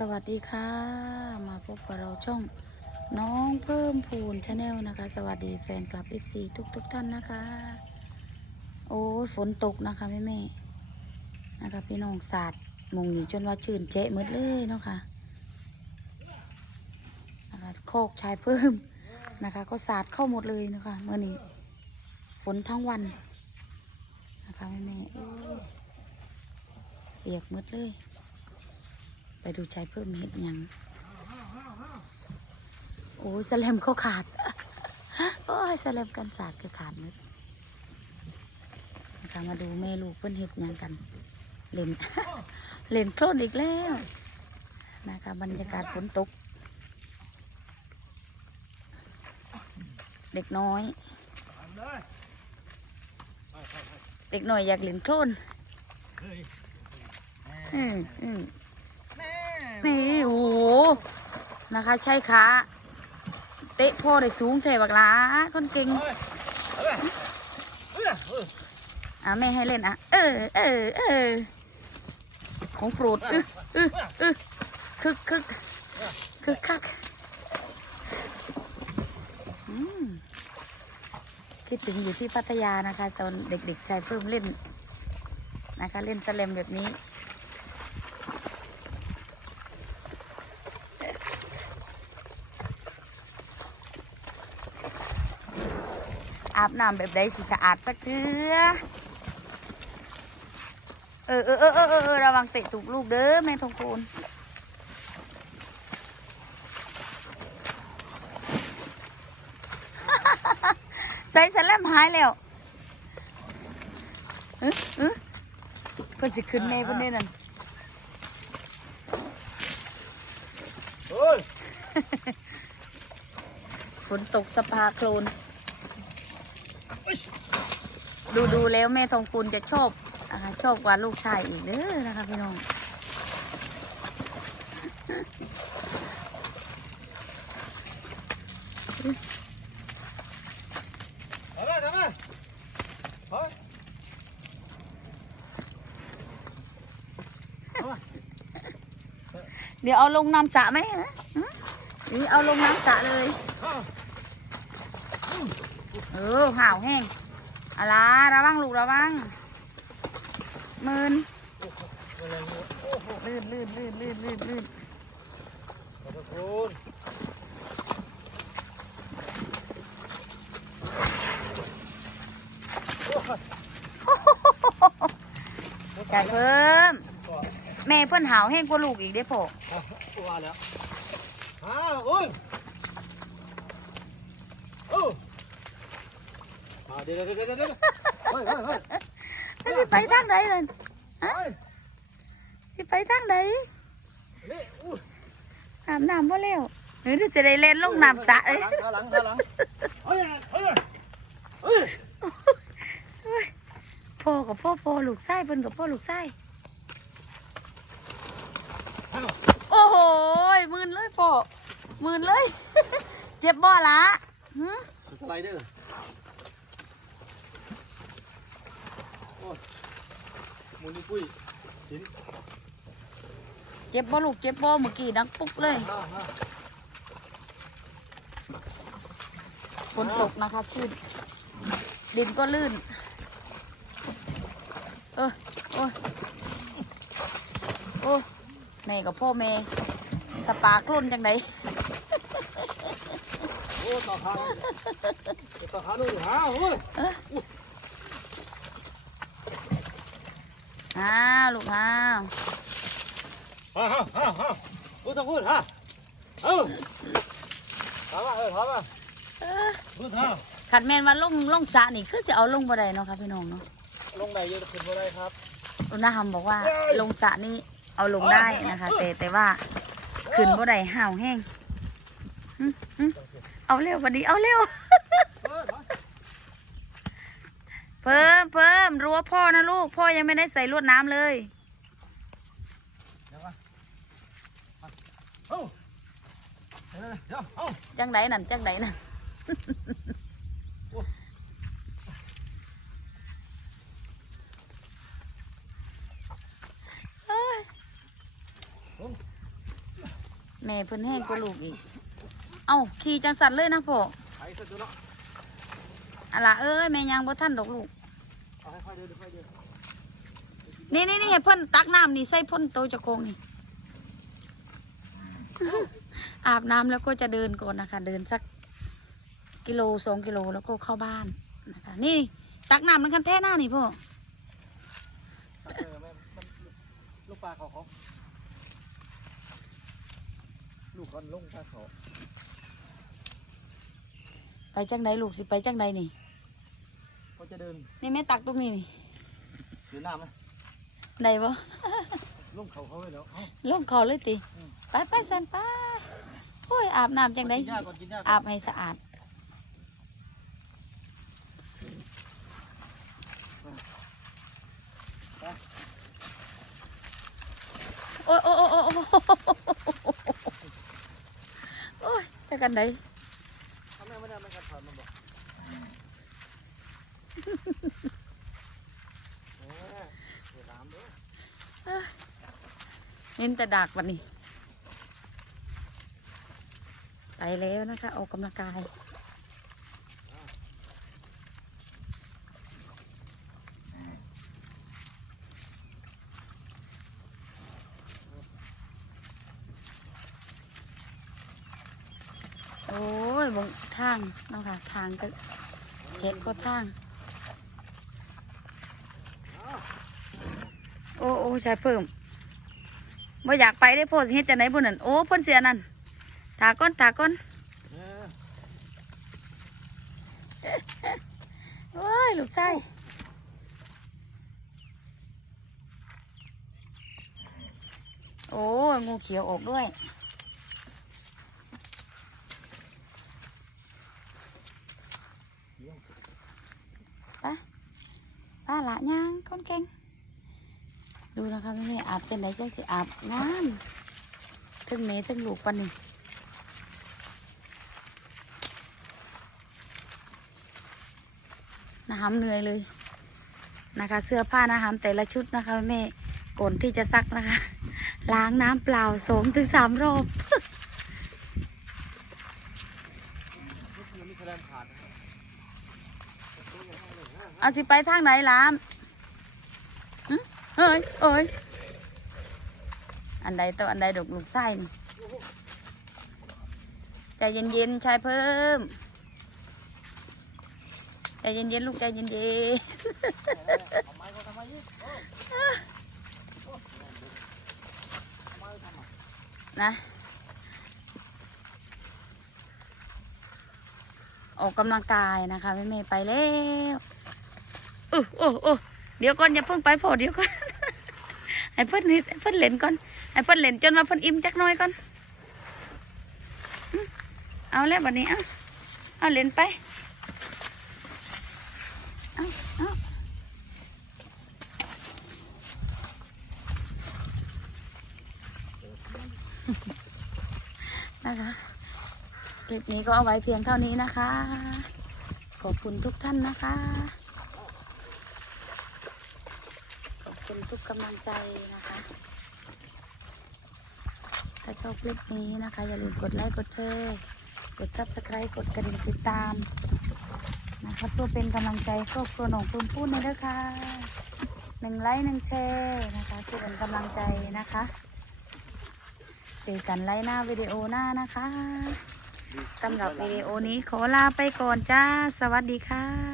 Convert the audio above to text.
สวัสดีค่ะ มาพบกับเราช่องน้องเพิ่มพูนชาแนลนะคะ สวัสดีแฟนคลับ FC ทุกทุกท่านนะคะ โอ้ฝนตกนะคะแม่แม่นะคะพี่น้องสาดมุงนี่จนว่าชื่นเจ๊หมดเลยเนาะค่ะนะคะโคกชายเพิ่มนะคะ ก็สาดเข้าหมดเลยนะคะเมื่อนี้ฝนทั้งวันนะคะแม่แม่เอ้ยเปียกหมดเลย ไปดูใจเพิ่มเห็ดยังโอ้ยสแลมเขาขาด โอ้ยสแลมกันศาสตร์ก็ขาดนึกนะคะมาดูแม่ลูกเพิ่นเห็ดยังกัน เล่น เล่นโคลนอีกแล้ว นะคะบรรยากาศฝนตก เด็กน้อย เด็กน้อยอยากเล่นโคลนอืมอืม นี่โอ้โหนะคะ ใช่ค่ะเตะพ่อได้สูงเทบักหลาคนเก่งอะแม่ให้เล่นอะ เออเออเออของโปรดอึอึอึคึกคึกคึกคักคิดถึงอยู่ที่พัทยานะคะ ตอนเด็กๆชายเพิ่มเล่นนะคะ เล่นสแลมแบบนี้ อาบน้ำแบบใดสิสะอาดสักเทือเออเออเออเออเออเออระวังเตะถูกลูกเด้อแม่ทองคูณใส่สแลมหายแล้วเออเออเพิ่นจะขึ้นแม่เพิ่นได้นั่นเฮ้ยฝนตกสภาโคลน ดูดูแล้วแม่ทองคูณจะชอบนะคะชอบกว่าลูกชายอีกเด้อนะคะพี่น้องเดี๋ยวเอาลงน้ำสระไหมฮะนี่เอาลงน้ำสระเลย เออห่าวแห้ง อะไรระวังลูกระวังมืนลื่นลื่นลื่นลื่นลื่นลื่นขอบคุณไก่เพิ่ม แม่เพิ่นห่าวแห้งกว่าลูกอีกเด้อพ่อตัวแล้วอ้าวโอ้ยโอ้อ่า เดี๋ยวเดี๋ยวเดี๋ยวเดี๋ยวเฮ้ยเฮ้ยเฮ้ยแล้วสิไปทางใดเลยเฮ้ยสิไปทางใดนี่อู้อาบน้ำบ่แล้วหรือจะได้เล่นลงน้ำสระเลยขาหลังขาหลังเฮ้ยเฮ้ยเฮ้ยพ่อกับพ่อพ่อลูกไส้เพิ่นกับพ่อลูกไส้โอ้โหหมื่นเลยพ่อหมื่นเลย เจ็บบ่ละหึสไลเดอร์โอ้ย มูนี่ปุ้ยชิ้นเจ็บบ่ลูกเจ็บบ่เมื่อกี้ดังปุ๊กเลยอ่าฮะฝนตกนะคะชื่นดินก็ลื่น เออโอ้ยโอ้ยแม่กับพ่อแม่สปาร์กลุ่นจังไดโอ้ต่อขาต่อขาดูหาโอ้ย อ้าวลูกอ้าวฮ่าฮ่าฮ่าฮ่าพูดต้องพูดฮะเออถามว่าเออถามว่าเออพูดฮะขัดแมนว่าลงลงสะนี่คือจะเอาลงบ่ได้เนาะค่ะพี่น้องเนาะลงไหนเยอะขึ้นมาได้ครับอุณหภูมิบอกว่าลงสะนี่เอาลงได้นะคะ แต่แต่ว่าขึ้นบ่ได้ห่าวแห้งเอาเร็วกว่านี้เอาเร็ว เออ เพิ่มเพิ่มรั้วพ่อนะลูก พ่อยังไม่ได้ใส่ลวดน้ำเลยเดี๋ยวมาเอ้าเดี๋ยวเดี๋ยวเอ้าจังไดนั่นจังไดนั่นเอ้ยแม่เพิ่นแห้งกว่าลูกอีก เอ้าขี่จังสันเลยนะพ่อ ไปซะตัวเนาะ อะล่ะเอ้ยแม่ยังบ่ทันดอกลูกเอาค่อยๆเดินค่อยๆเดินนี่นี่นี่ให้เพิ่นตักน้ำนี่ใส่พ่นโตะจะโกงนี่ อาบน้ำแล้วก็จะเดินก่อนนะคะ เดินสักกิโลสองกิโลแล้วก็เข้าบ้านนะคะ นี่ตักน้ำมันกันแท่หน้านี่พ่อเออแม่มันลูกปลาเขาเขาลูกเขาลงปลาเขาไปจังใดลูกสิไปจังใดนี่ เขาจะเดินนี่แม่ตักตรงนี้นี่ถือน้ำไหมได้บ่ ลงเขาเขาเลยแล้วเอ้า ลงเขาเลยติอืม ไปไปสันไปโอ้ยอาบน้ำจังใดกินหญ้าก่อนกินหญ้าก่อนอาบให้สะอาด โอ้ยโอ้ยโอ้ยโอ้ยโอ้ยโอ้ยจะกันได ทำไมไม่ได้ไม่กันถอนมันบอกเออเดี๋ยวน้ำด้วย เห็นแต่ดากวันนี้ ไปแล้วนะคะ ออกกำลังกายโอ้ยบงทางเนาะค่ะ ทางก็เช็ดก็ทาง โอ้โอ้ใช่เพิ่ม บ่อยากไปได้อโพสเฮ็ดจังไหนบุนั่นโอ้เพ่นเสียนั่นถาก้อนถาก้อนเออเอ้ยลูกไส้โอ้ยงูเขียวออกด้วยไปป้าละย่างก้อนเก่ง ดูนะคะแม่อาบจังไหนจังสิอาบงามทั้งเมทั้งลูกปันนี่นะหำเหนื่อยเลยนะคะ เสื้อผ้านะหำแต่ละชุดนะคะแม่ก่อนที่จะซักนะคะ ล้างน้ำเปล่าสองถึงสามรอบเอาสิไปทางไหนล่ะหึ เอ้ยเอ้ยอันใดตัวอันใดดอกลูกไส้นี่ใจเย็นๆชายเพิ่มใจเย็นๆลูกใจเย็นเยึดโอ้โอ้เอาไม้ทำไมๆนะออกกำลังกายนะคะแม่เมย์ไปแล้วโอ้โอ้โอ้ เดี๋ยวก่อนอย่าเพิ่งไปพอเดี๋ยวก่อนให้เพิ่นนิดให้เพิ่นเล่นก่อนให้เพิ่นเล่นจนว่าเพิ่นอิ่มจักหน้อยก่อนเอาแล้วบัดนี้เอาเอาเล่นไปเอาเอานะคะคลิปนี้ก็เอาไว้เพียงเท่านี้นะคะ ขอบคุณทุกท่านนะคะ ขอบ คุณทุกกำลังใจนะคะ ถ้าชอบคลิปนี้นะคะ อย่าลืมกดไลค์ กดแชร์ กด subscribe กดกระดิ่งติดตามนะคะเพื่อเป็นกำลังใจครอบครัวหนองปืนพูดในเด้อค่ะหนึ่งไลค์หนึ่งแชร์นะคะเพื่อเป็นกำลังใจนะคะ เจอกันไลค์หน้าวิดีโอหน้านะคะสำหรับวิดีโอนี้ขอลาไปก่อนจ้า สวัสดีค่ะ